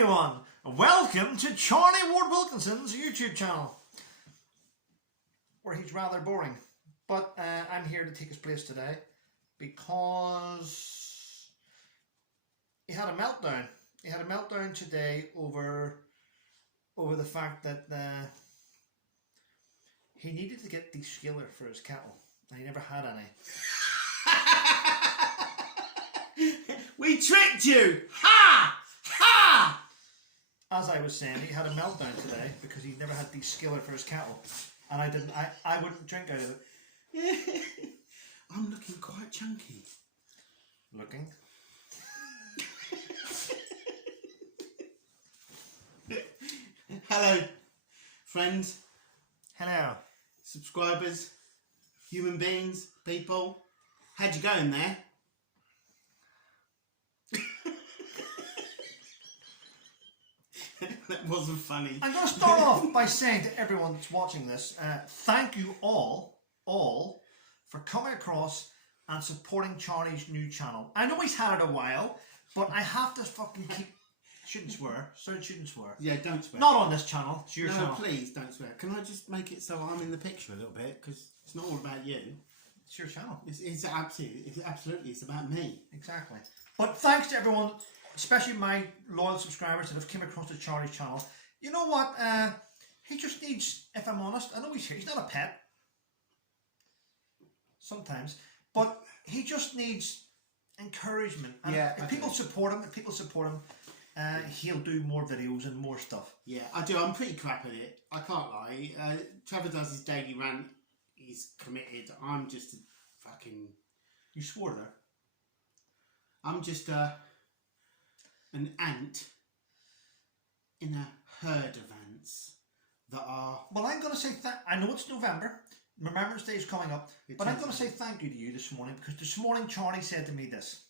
everyone, welcome to Charlie Ward-Wilkinson's YouTube channel, where he's rather boring, but I'm here to take his place today because he had a meltdown. He had a meltdown today over the fact that he needed to get descaler for his cattle, and he never had any. We tricked you! Ha! Ha! As I was saying, he had a meltdown today because he never had descaler for his cattle, and I wouldn't drink out of it. I'm looking quite chunky. Looking? Hello, friends. Hello. Subscribers, human beings, people. How'd you go in there? That wasn't funny. I'm going to start off by saying to everyone that's watching this, thank you all for coming across and supporting Charlie's new channel. I know he's had it a while, but I have to fucking keep... Shouldn't swear. Sorry, shouldn't swear. Yeah, don't swear. Not on this channel. It's your no, channel. Please don't swear. Can I just make it so I'm in the picture a little bit? Because it's not all about you. It's your channel. It's absolutely, it's about me. Exactly. But thanks to everyone, especially my loyal subscribers that have come across to Charlie's channel. You know what? He just needs, if I'm honest, I know he's here. He's not a pet. Sometimes. But he just needs encouragement. And yeah, if people support him, he'll do more videos and more stuff. Yeah, I do. I'm pretty crap at it. I can't lie. Trevor does his daily rant. He's committed. I'm just a fucking... You swore there. I'm just an ant in a herd of ants that are... Well, I'm going to say I know it's November. Remembrance Day is coming up. But I'm going to say thank you to you this morning, because this morning Charlie said to me this.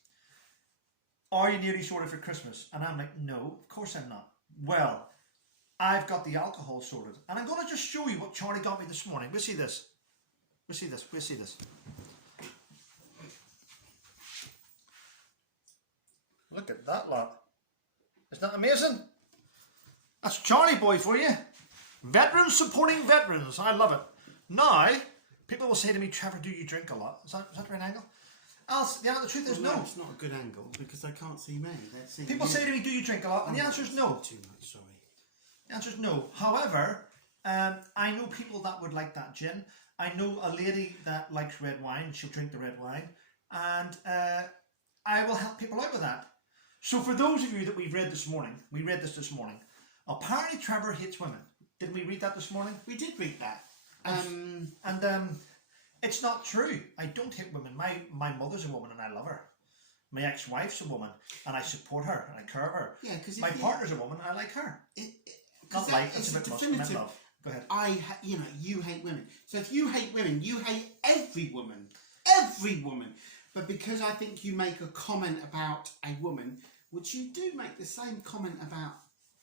Are you nearly sorted for Christmas? And I'm like, no, of course I'm not. Well, I've got the alcohol sorted. And I'm going to just show you what Charlie got me this morning. We'll see this. We'll see this. We'll see this. Look at that lot. Isn't that amazing? That's Charlie boy for you. Veterans supporting veterans. I love it. Now, people will say to me, Trevor, do you drink a lot? Is that the right angle? The truth is no. It's not a good angle because I can't see me. People say to me, do you drink a lot? And the answer is no. Too much, sorry. The answer is no. However, I know people that would like that gin. I know a lady that likes red wine. She'll drink the red wine. And I will help people out with that. So for those of you that we read this morning, apparently Trevor hates women. Didn't we read that this morning? We did read that. It's not true. I don't hate women. My mother's a woman and I love her. My ex-wife's a woman and I support her and I care of her. Yeah, because my partner's a woman and I like her. Not like, it's a bit much. I love. Go ahead. You hate women. So if you hate women, you hate every woman. Every woman. But because I think you make a comment about a woman, which you do make the same comment about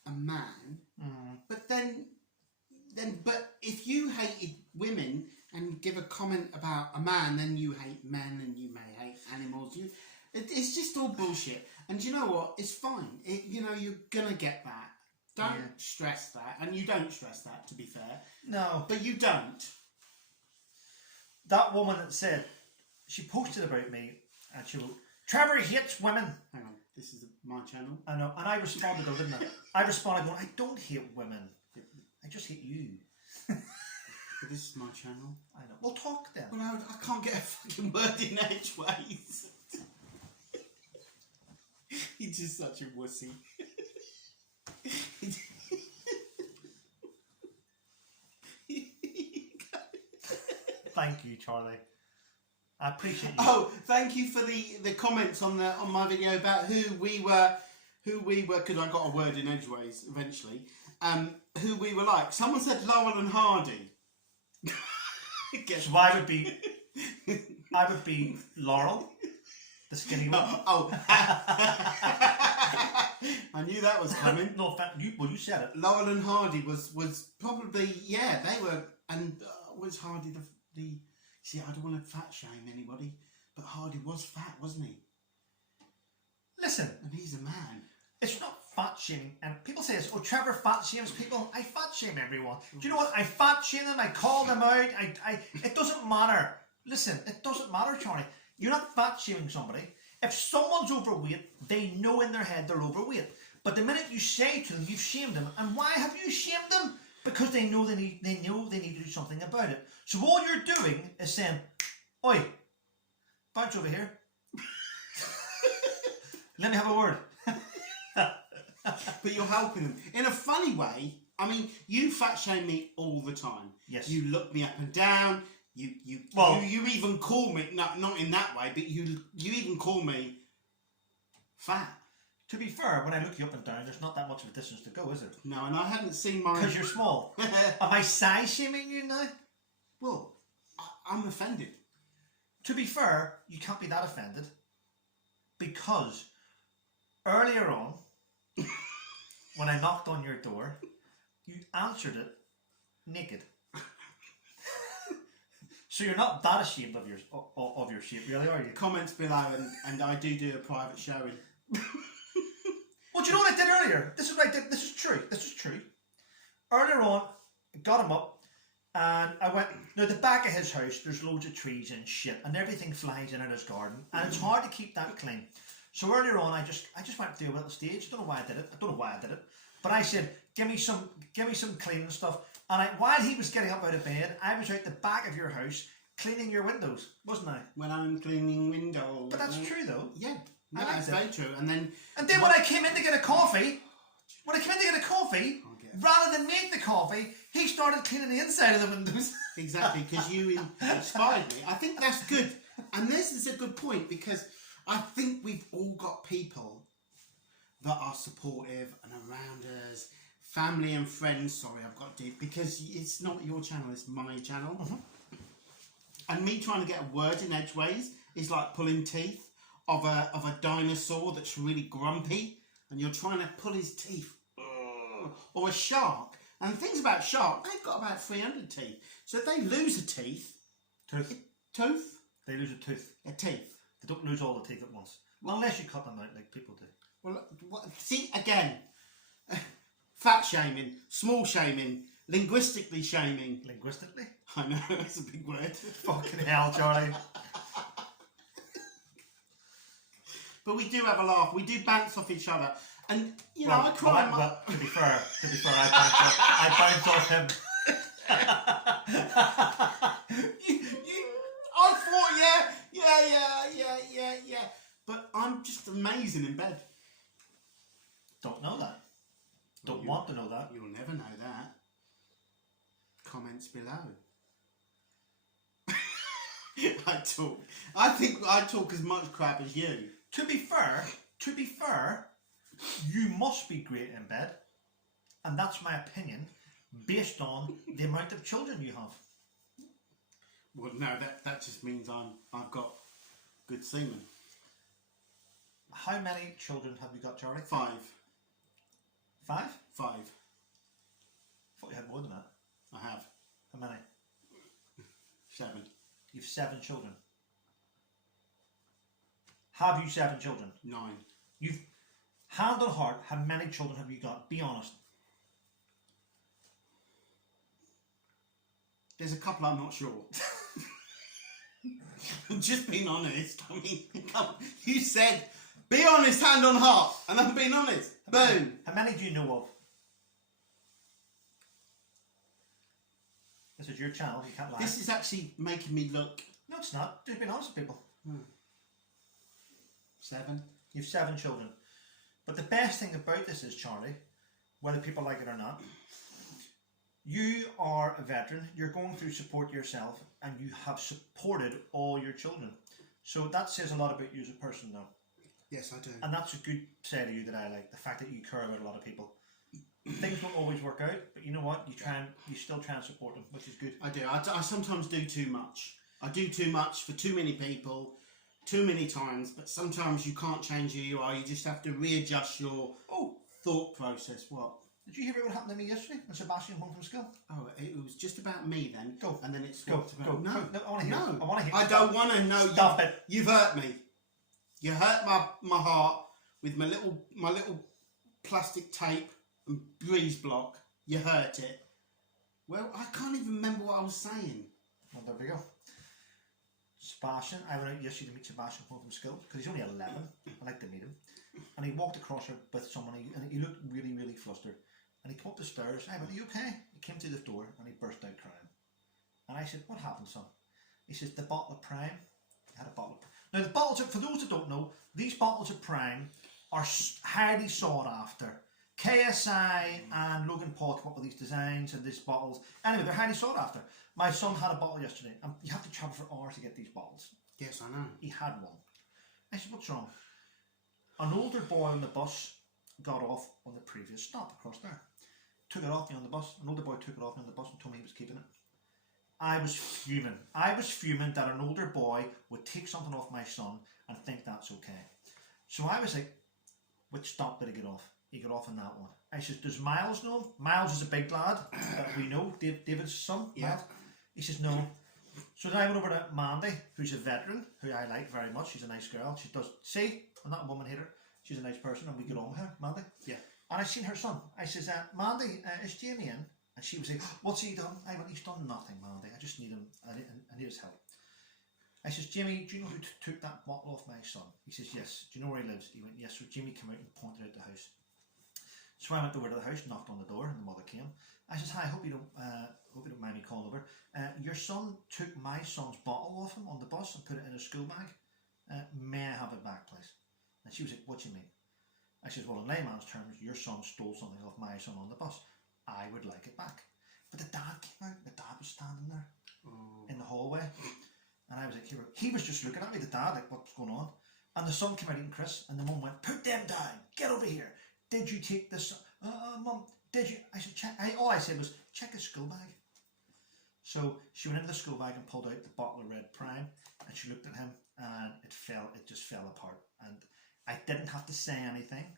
a man, but but if you hated women and give a comment about a man, then you hate men and you may hate animals. It's just all bullshit. And you know what? It's fine. You're gonna get that. Don't stress that, and you don't stress that. To be fair, no, but you don't. That woman that said she posted about me, and she wrote, "Trevor hates women." Hang on, this is my channel. I know, and I responded though, didn't I? I responded going, "I don't hate women. I just hate you." But this is my channel. I know. We'll talk then. Well, I can't get a fucking word in edgeways. He's just such a wussy. Thank you, Charlie. I appreciate you. Oh, thank you for the comments on my video about who we were, because I got a word in edgeways eventually. Who we were like. Someone said Laurel and Hardy. So I would be Laurel, the skinny one. Oh. I knew that was coming. No, you said it. Laurel and Hardy was probably, yeah, they were, and was Hardy the see, I don't want to fat shame anybody, but Hardy was fat, wasn't he? Listen. And he's a man. It's not fat shaming, and people say this, oh, Trevor fat shames people. I fat shame everyone. Do you know what? I fat shame them, I call them out, it doesn't matter. Listen, it doesn't matter, Charlie. You're not fat shaming somebody. If someone's overweight, they know in their head they're overweight. But the minute you say to them, you've shamed them. And why have you shamed them? Because they know they need to do something about it. So all you're doing is saying, oi, bounce over here. Let me have a word. But you're helping them. In a funny way, I mean, you fat shame me all the time. Yes. You look me up and down. You even call me, not in that way, but you even call me fat. To be fair, when I look you up and down, there's not that much of a distance to go, is there? No, and I hadn't seen my... Because you're small. Am I size shaming you now? Well, I'm offended. To be fair, you can't be that offended. Because earlier on, when I knocked on your door, you answered it naked. So you're not that ashamed of your shape, really, are you? Comments below, and I do a private showing. Well, do you know what I did earlier? This is what I did. This is true. Earlier on, I got him up, and I went. Now, the back of his house, there's loads of trees and shit, and everything flies in his garden, and it's hard to keep that clean. So earlier on, I just went through a little stage. I don't know why I did it. But I said, give me some cleaning stuff. And while he was getting up out of bed, I was out the back of your house cleaning your windows, wasn't I? When I'm cleaning windows. But that's true, though. Yeah, that's very true. And then when I came in to get a coffee, rather than make the coffee, he started cleaning the inside of the windows. Exactly, because you inspired me. I think that's good. And this is a good point, because I think we've all got people that are supportive and around us, family and friends. Sorry, I've got deep, because it's not your channel, it's my channel. Mm-hmm. And me trying to get a word in edgeways is like pulling teeth of a dinosaur that's really grumpy, and you're trying to pull his teeth. Or a shark. And the things about shark, they've got about 300 teeth. So if they lose a teeth... Tooth? They lose a tooth. A teeth. They don't lose all the teeth at once. Well, unless you cut them out like people do. Well, see, again, fat shaming, small shaming, linguistically shaming. Linguistically? I know, that's a big word. Fucking hell, Charlie. But we do have a laugh. We do bounce off each other. And, you know, I cry... Well, to be fair, I bounce off him. I thought, yeah. But I'm just amazing in bed. Don't know that. Don't want to know that. You'll never know that. Comments below. I think I talk as much crap as you. To be fair, you must be great in bed. And that's my opinion, based on the amount of children you have. Well, no, that just means I've got good semen. How many children have you got, Charlie? 5. 5? 5. I thought you had more than that. I have. How many? 7. You've 7 children. Have you 7 children? 9. You've, hand on heart, how many children have you got? Be honest. There's a couple I'm not sure. I'm just being honest. I mean, you said, be honest, hand on heart. And I'm being honest. Boom. How many do you know of? This is your channel, you can't lie. This is actually making me look... No, it's not. Just being honest with people. 7. You've 7 children. But the best thing about this is, Charlie, whether people like it or not, you are a veteran, you're going through support yourself, and you have supported all your children. So that says a lot about you as a person, though. Yes, I do. And that's a good side of you that I like, the fact that you care about a lot of people. Things don't always work out, but you know what? You still try and support them, which is good. I do. I sometimes do too much. I do too much for too many people, too many times, but sometimes you can't change who you are. You just have to readjust your thought process. What? Did you hear what happened to me yesterday when Sebastian home from school? Oh, it was just about me then. Go. And then it's go. No, I want to hear. No. I want to hear. I don't want to know. Stop it. You've hurt me. You hurt my heart with my little plastic tape and breeze block, you hurt it. Well, I can't even remember what I was saying. Well, there we go. Sebastian, I went out yesterday to meet Sebastian home from school because he's only 11. I like to meet him. And he walked across her with someone and he looked really, really flustered. And he came up the stairs. I went, "Are you okay?" He came to the door and he burst out crying. And I said, "What happened, son?" He says, "The bottle of Prime." He had a bottle of Prime. Now, the bottles, for those that don't know, these bottles of Prime are highly sought after. KSI and Logan Paul come up with these designs and these bottles. Anyway, they're highly sought after. My son had a bottle yesterday, and you have to travel for hours to get these bottles. Yes, I know. He had one. I said, "What's wrong?" An older boy on the bus got off on the previous stop across there. Took it off me on the bus. An older boy took it off me on the bus and told me he was keeping it. I was fuming. I was fuming that an older boy would take something off my son and think that's okay. So I was like, "Which stop did he get off?" He got off on that one. I says, "Does Miles know him?" Miles is a big lad that we know, David's son. Yeah. Miles. He says, "No." So then I went over to Mandy, who's a veteran, who I like very much. She's a nice girl. She does, see, I'm not a woman hater. She's a nice person and we get on with her, Mandy. Yeah. And I seen her son. I says, "Mandy, is Jamie in?" And she was like, "What's he done?" I went, "He's done nothing, Mandy. I just need him. I need his help." I says, "Jamie, do you know who took that bottle off my son?" He says, "Yes." "Do you know where he lives?" He went, "Yes." So Jamie came out and pointed out the house. So I went over to the house, knocked on the door, and the mother came. I says, "Hi, hope you don't mind me calling over. Your son took my son's bottle off him on the bus and put it in his school bag. May I have it back, please?" And she was like, "What do you mean?" I says, "Well, in layman's terms, your son stole something off my son on the bus. I would like it back." But the dad came out. The dad was standing there in the hallway. And I was like, he was just looking at me, the dad, like, "What's going on?" And the son came out eating Chris, and the mum went, "Put them down. Get over here. Did you take this? Mum, did you?" I said, "Check." All I said was, "Check his school bag." So she went into the school bag and pulled out the bottle of Red Prime, and she looked at him, and it just fell apart. And I didn't have to say anything.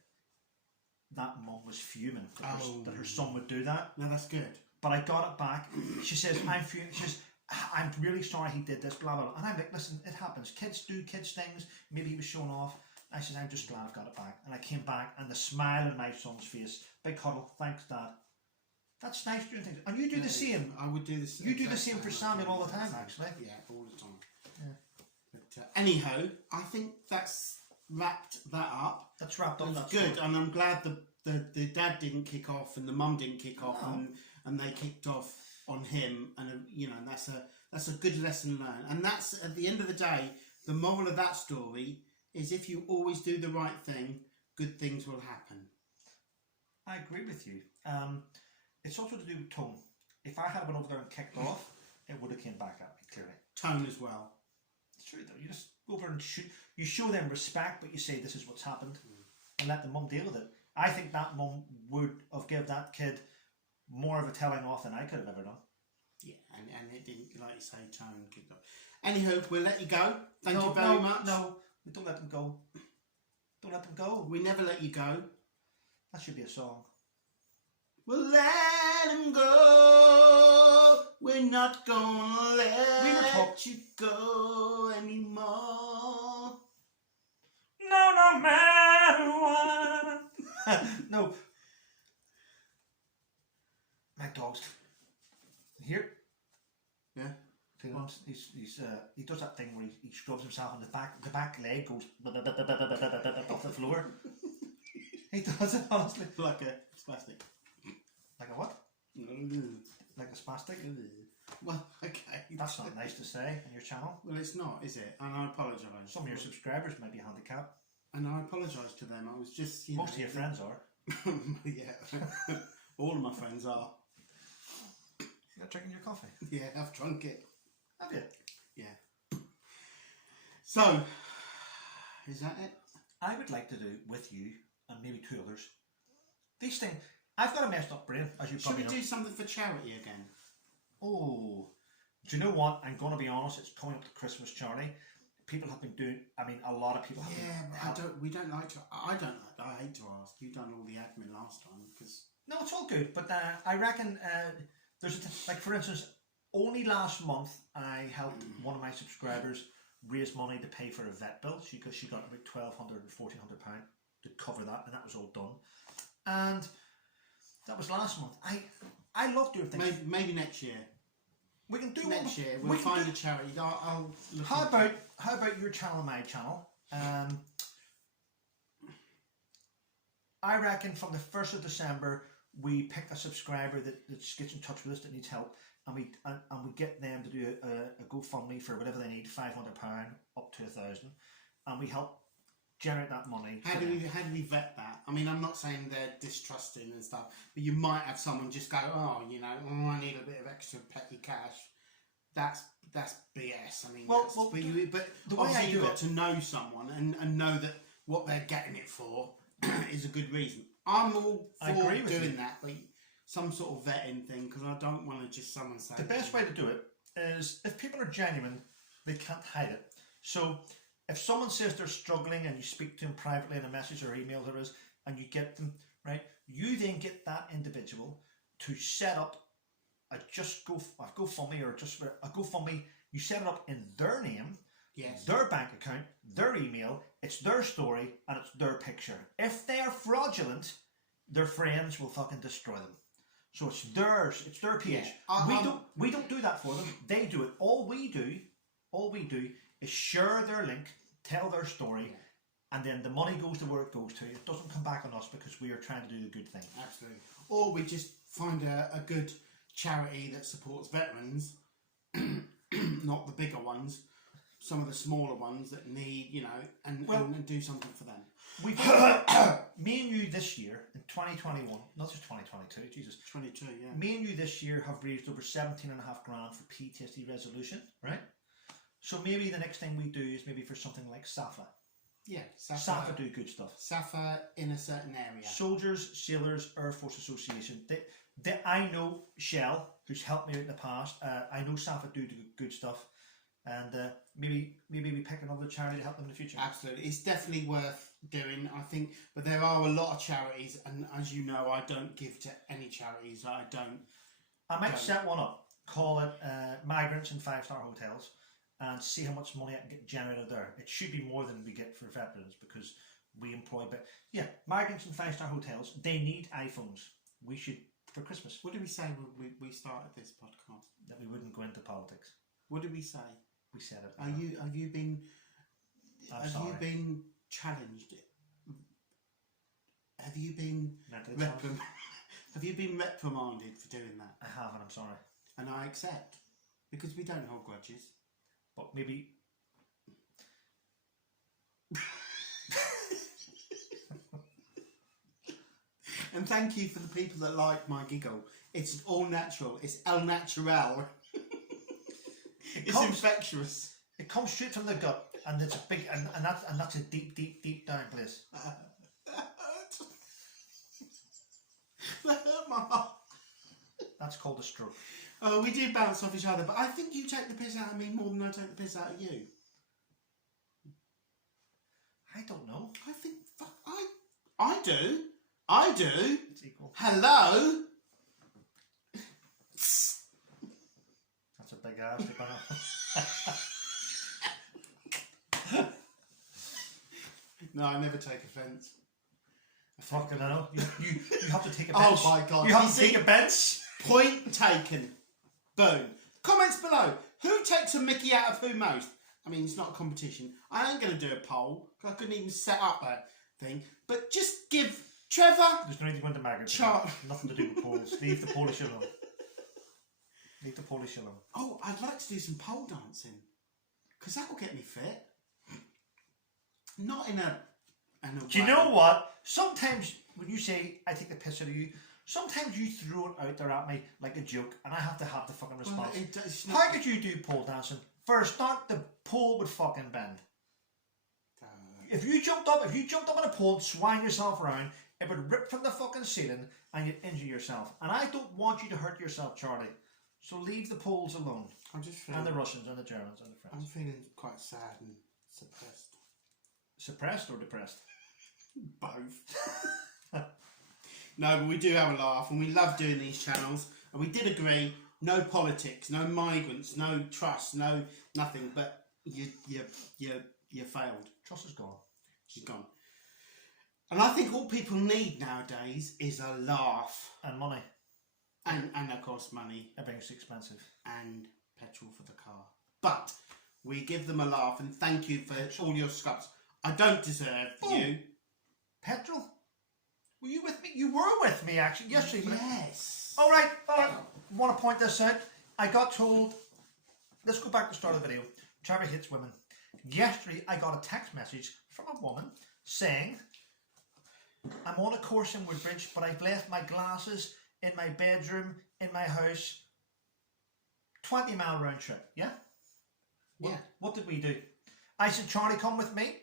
That mum was fuming that her son would do that. No, that's good. But I got it back. She says, "I'm fuming." She says, "I'm really sorry he did this, blah, blah, blah." And I'm like, "Listen, it happens. Kids do kids things. Maybe he was showing off." I said, "I'm just glad I've got it back." And I came back, and the smile on my son's face, big huddle, "Thanks, Dad." That's nice doing things. And you do the same. I would do the same. You do the same for Samuel all the time, actually. Yeah, all the time. Yeah. But anyhow, I think that's wrapped that up. That's wrapped up. That's good, and I'm glad the dad didn't kick off and the mum didn't kick off, No. and they kicked off on him, and that's a good lesson learned. And that's, at the end of the day, the moral of that story is, if you always do the right thing, good things will happen. I agree with you. It's also to do with tone. If I had went over there and kicked off, it would have came back at me, clearly. Tone as well. It's true though. You just go over and you show them respect, but you say this is what's happened, and let the mum deal with it. I think that mum would have given that kid more of a telling off than I could have ever done. Yeah, and it didn't, like you say, tone kicked off. Anyhow, we'll let you go. Thank you very much. No, don't let them go. Don't let them go. We never let you go. That should be a song. We'll let him go. We're not gonna let you go anymore. No matter what. No. My dog's here. Yeah. He does that thing where he scrubs himself on the back leg goes off the floor. He does it, honestly. Like a spastic. Like a what? Like a spastic? Well, okay. That's not nice to say on your channel. Well, it's not, is it? And I apologise. Some of your subscribers might be handicapped. And I apologise to them. I was just, Most of your friends are. Yeah. All of my friends are. You're drinking your coffee? Yeah, I've drunk it. Have you? Yeah. So, is that it? I would like to do with you and maybe two others. These things, I've got a messed up brain, as you Should probably we know. do something for charity again? Oh, do you know what? I'm going to be honest. It's coming up to Christmas, Charlie. People have been doing. I mean, a lot of people have been. But we don't like to. I don't. I hate to ask. You've done all the admin last time because. No, it's all good. But I reckon there's like, for instance, only last month I helped one of my subscribers raise money to pay for a vet bill. She got about £1,200 and £1,400 to cover that, and that was all done. And that was last month. I love doing things. Maybe next year. We can do next year. We'll find a charity. I'll look. How about your channel and my channel? I reckon from the 1st of December we pick a subscriber that gets in touch with us that needs help, and we get them to do a GoFundMe for whatever they need, £500 up to 1,000, and we help generate that money. How do we vet that? I mean, I'm not saying they're distrusting and stuff, but you might have someone just go, I need a bit of extra petty cash. That's BS. I mean, but the way obviously you've got to know someone and know that what they're getting it for is a good reason. I'm all for doing that, but some sort of vetting thing, because I don't want to just someone say... The best way to do it is, if people are genuine, they can't hide it. So if someone says they're struggling and you speak to them privately in a message or email there is, and you get them, right, you then get that individual to set up a GoFundMe or just a GoFundMe. You set it up in their name, yes, their bank account, their email, it's their story, and it's their picture. If they are fraudulent, their friends will fucking destroy them. So it's theirs, it's their page. Yeah, we don't do that for them. They do it. All we do is share their link, tell their story, and then the money goes to where it goes to. It doesn't come back on us because we are trying to do the good thing. Absolutely. Or we just find a good charity that supports veterans, not the bigger ones, some of the smaller ones that need, and do something for them. Me and you this year, in 2021, not just 2022, Jesus. 22, yeah. Me and you this year have raised over 17.5 grand for PTSD resolution, right? So maybe the next thing we do is maybe for something like SAFA. Yeah, SAFA do good stuff. SAFA in a certain area. Soldiers, Sailors, Air Force Association. I know Shell, who's helped me out in the past. I know SAFA do good stuff. And maybe we pick another charity to help them in the future. Absolutely. It's definitely worth doing, I think. But there are a lot of charities, and as you know, I don't give to any charities. I might set one up, call it Migrants in 5-star Hotels, and see how much money I can get generated there. It should be more than we get for veterans because we employ... But yeah, Migrants in 5-star Hotels, they need iPhones. We should, for Christmas. What did we say when we started this podcast? That we wouldn't go into politics. What did we say? We said it. Have you been challenged? Have you been have you been reprimanded for doing that? I have, and I'm sorry. And I accept, because we don't hold grudges. But maybe. And thank you for the people that like my giggle. It's all natural. It's el natural. It's infectious. It comes straight from the gut, and it's a big, and that's a deep down place. That hurt my heart. That's called a stroke. Oh, we do bounce off each other, but I think you take the piss out of me more than I take the piss out of you. I don't know. I think I do. I do. It's equal. Hello. That's a big ass to put up. No, I never take offence. Fucking hell. You have to take a bench. Oh my God. You have to take a bench. Point taken. Boom. Comments below. Who takes a mickey out of who most? I mean, it's not a competition. I ain't going to do a poll, because I couldn't even set up a thing. But just give Trevor... There's no need to go into maggots. Nothing to do with polls. Leave the Polish alone. Leave the Polish alone. Oh, I'd like to do some pole dancing, because that will get me fit. Not in a Do you know what? Sometimes when you say I take the piss out of you, sometimes you throw it out there at me like a joke, and I have to have the fucking response. How could you do pole dancing? For a start, the pole would fucking bend. If you jumped up on a pole and swung yourself around, it would rip from the fucking ceiling and you'd injure yourself. And I don't want you to hurt yourself, Charlie. So leave the poles alone. I'm just feeling, and the Russians and the Germans and the French. I'm feeling quite sad and suppressed. Suppressed or depressed? Both. No, but we do have a laugh, and we love doing these channels. And we did agree, no politics, no migrants, no trust, no nothing. But you failed. Trust is gone. She's gone. And I think all people need nowadays is a laugh. And money. And of course money. Everything's expensive. And petrol for the car. But we give them a laugh and thank you for all your subs. I don't deserve you. Petrol? Were you with me? You were with me actually yesterday. Yes. All right. I want to point this out. I got told. Let's go back to the start of the video. Trevor hits women. Yesterday, I got a text message from a woman saying, "I'm on a course in Woodbridge, but I've left my glasses in my bedroom in my house. 20-mile round trip." Yeah. What did we do? I said, "Charlie, come with me."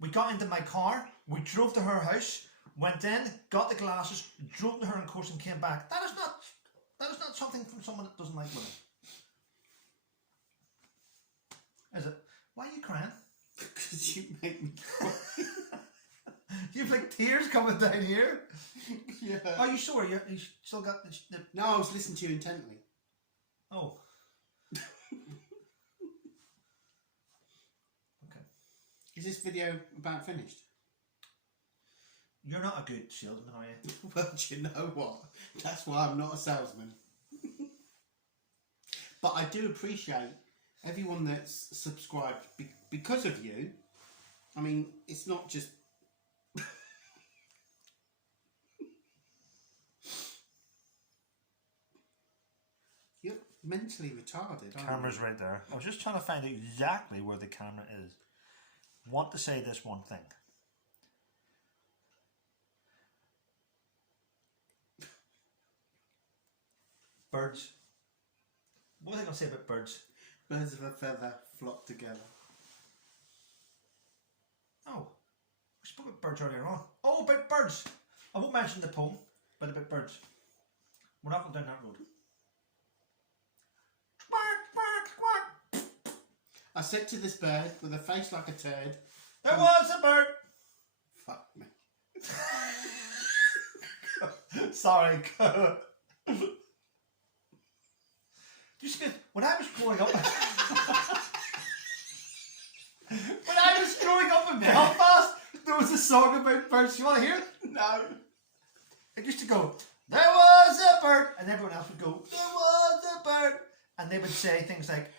We got into my car. We drove to her house. Went in, got the glasses, drove to her in course, and came back. That is not something from someone that doesn't like women. Is it? Why are you crying? Because you make me cry. You've like tears coming down here. Yeah. Are you sure? You still got the... No, I was listening to you intently. Oh. Okay. Is this video about finished? You're not a good salesman, are you? Well, do you know what? That's why I'm not a salesman. But I do appreciate everyone that's subscribed because of you. I mean, it's not just... You're mentally retarded, aren't Camera's you? right there. I was just trying to find exactly where the camera is. Want to say this one thing. Birds. What was I going to say about birds? Birds of a feather flock together. Oh, we spoke about birds earlier on. Oh, about birds. I won't mention the poem, but about birds. We're not going down that road. Quack, quack, quack. I said to this bird with a face like a turd. There was a bird. Fuck me. Sorry. Just when I was growing up, in Belfast, there was a song about birds. You want to hear it? No. It used to go, "There was a bird," and everyone else would go, "There was a bird," and they would say things like,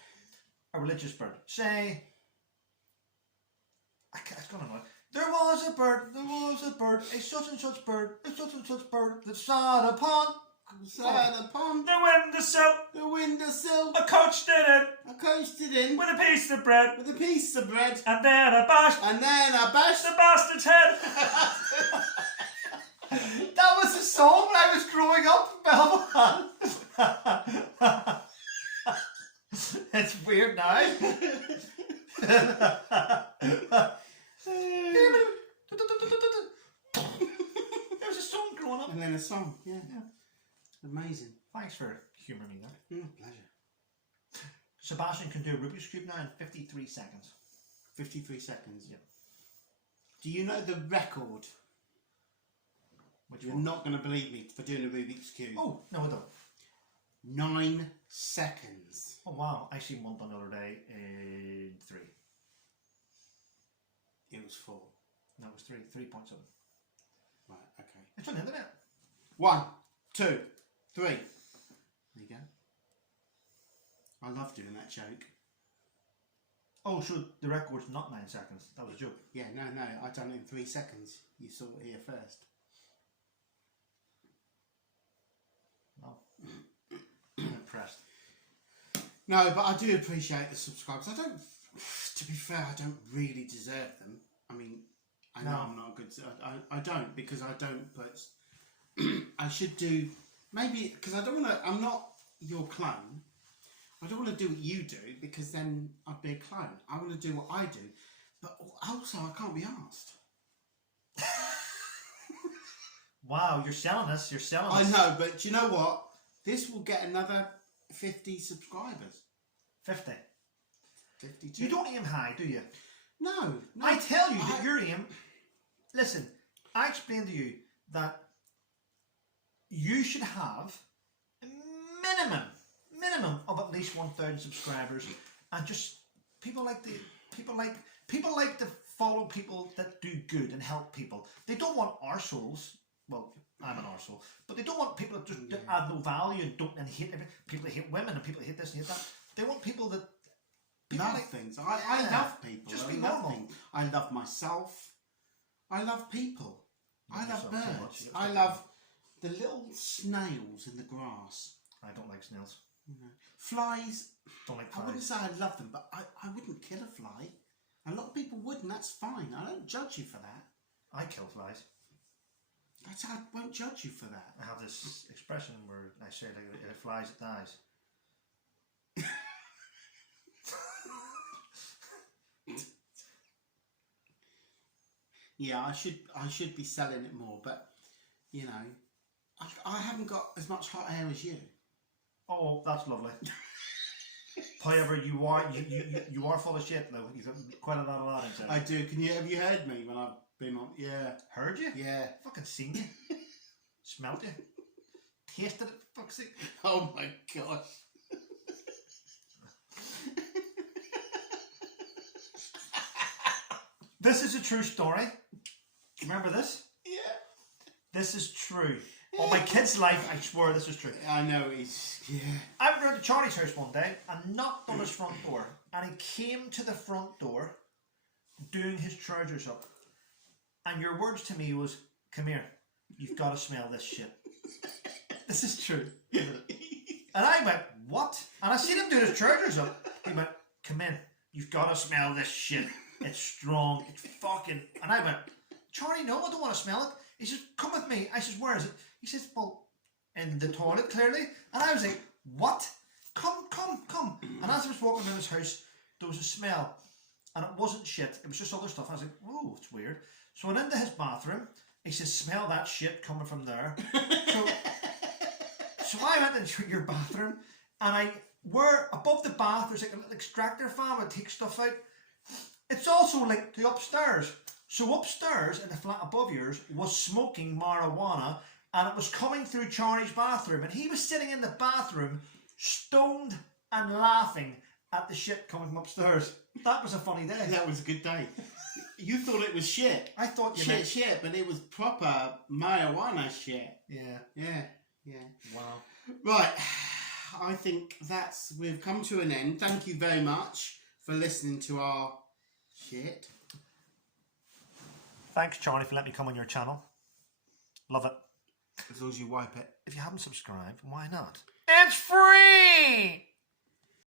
a religious bird. Say, it's gone on. "There was a bird, a such and such bird, a such and such bird that sat upon." Sat upon the windowsill, a coach did it, with a piece of bread, and then I bashed the bastard's head. That was a song when I was growing up in Belfast. It's weird now. There was a song growing up. And then a song, yeah. Amazing. Thanks for humouring me there. Pleasure. Sebastian can do a Rubik's Cube now in 53 seconds. 53 seconds. Yep. Do you know the record? Which You're one? not going to believe me for doing a Rubik's Cube. Oh, no, I don't. 9 seconds. Oh, wow. I seen one done the other day in 3. It was 4. No, it was 3. 3.7. Right, okay. It's on the internet. 1, 2, 3. There you go. I love doing that joke. Oh, so the record's not 9 seconds. That was a joke. Yeah, no, I done it in 3 seconds. You saw it here first. No. I'm impressed. No, but I do appreciate the subscribers. I don't, to be fair, I don't really deserve them. I mean, I know I'm not good. I don't, because I don't, but I should do, maybe, because I don't want to, I'm not your clone. I don't want to do what you do, because then I'd be a clone. I want to do what I do, but also I can't be asked. Wow, you're selling us. You're selling I us. know, but do you know what? This will get another 50 subscribers. 50. 52. You don't aim high, do you? No. I tell you that your aim... Listen, I explained to you that you should have a minimum of at least 1,000 subscribers, and just people like to follow people that do good and help people. They don't want arseholes. Well, I'm an arsehole, but they don't want people that just add no value and hate people that hate women and people that hate this and hate that. They want people that love things. I love people. Just I be love normal. things. I love myself. I love people. I love yourself too much. birds. You I get love the little snails in the grass. I don't like snails. You know. Flies. Don't like I flies. wouldn't say I love them, but I wouldn't kill a fly. A lot of people would, and that's fine. I don't judge you for that. I kill flies. I won't judge you for that. I have this expression where I say, like, if it flies, it dies. Yeah, I should be selling it more, but you know, I haven't got as much hot air as you. Oh, that's lovely. However, you are full of shit though. You've got quite a lot of that inside. I do. Have you heard me when I've been on? Yeah. Heard you? Yeah. Fucking seen you. Smelled you. Tasted it, for fuck's sake. Oh my gosh. This is a true story. Do you remember this? Yeah. This is true. On my kid's life, I swear this is true. I know yeah. I went round to Charlie's house one day and knocked on his front door, and he came to the front door doing his trousers up, and your words to me was, "Come here, you've got to smell this shit." This is true, isn't it? And I went, "What?" And I seen him doing his trousers up. He went, "Come in, you've got to smell this shit. It's strong, it's fucking..." And I went, "Charlie, no, I don't want to smell it." He says, "Come with me." I says, "Where is it?" He says, "Well, in the toilet, clearly." And I was like, "What? Come. And as I was walking around his house, there was a smell. And it wasn't shit, it was just other stuff. I was like, "Oh, it's weird." So I went into his bathroom. He says, "Smell that shit coming from there." So I went into your bathroom, and where above the bath, there's like a little extractor fan that takes stuff out. It's also linked to upstairs. So upstairs in the flat above yours was smoking marijuana, and it was coming through Charlie's bathroom, and he was sitting in the bathroom stoned and laughing at the shit coming from upstairs. That was a funny day. That was a good day. You thought it was shit. I thought you shit, but it was proper marijuana shit. Yeah. Wow. Right. I think we've come to an end. Thank you very much for listening to our shit. Thanks, Charlie, for letting me come on your channel. Love it. As long as you wipe it. If you haven't subscribed, why not? It's free!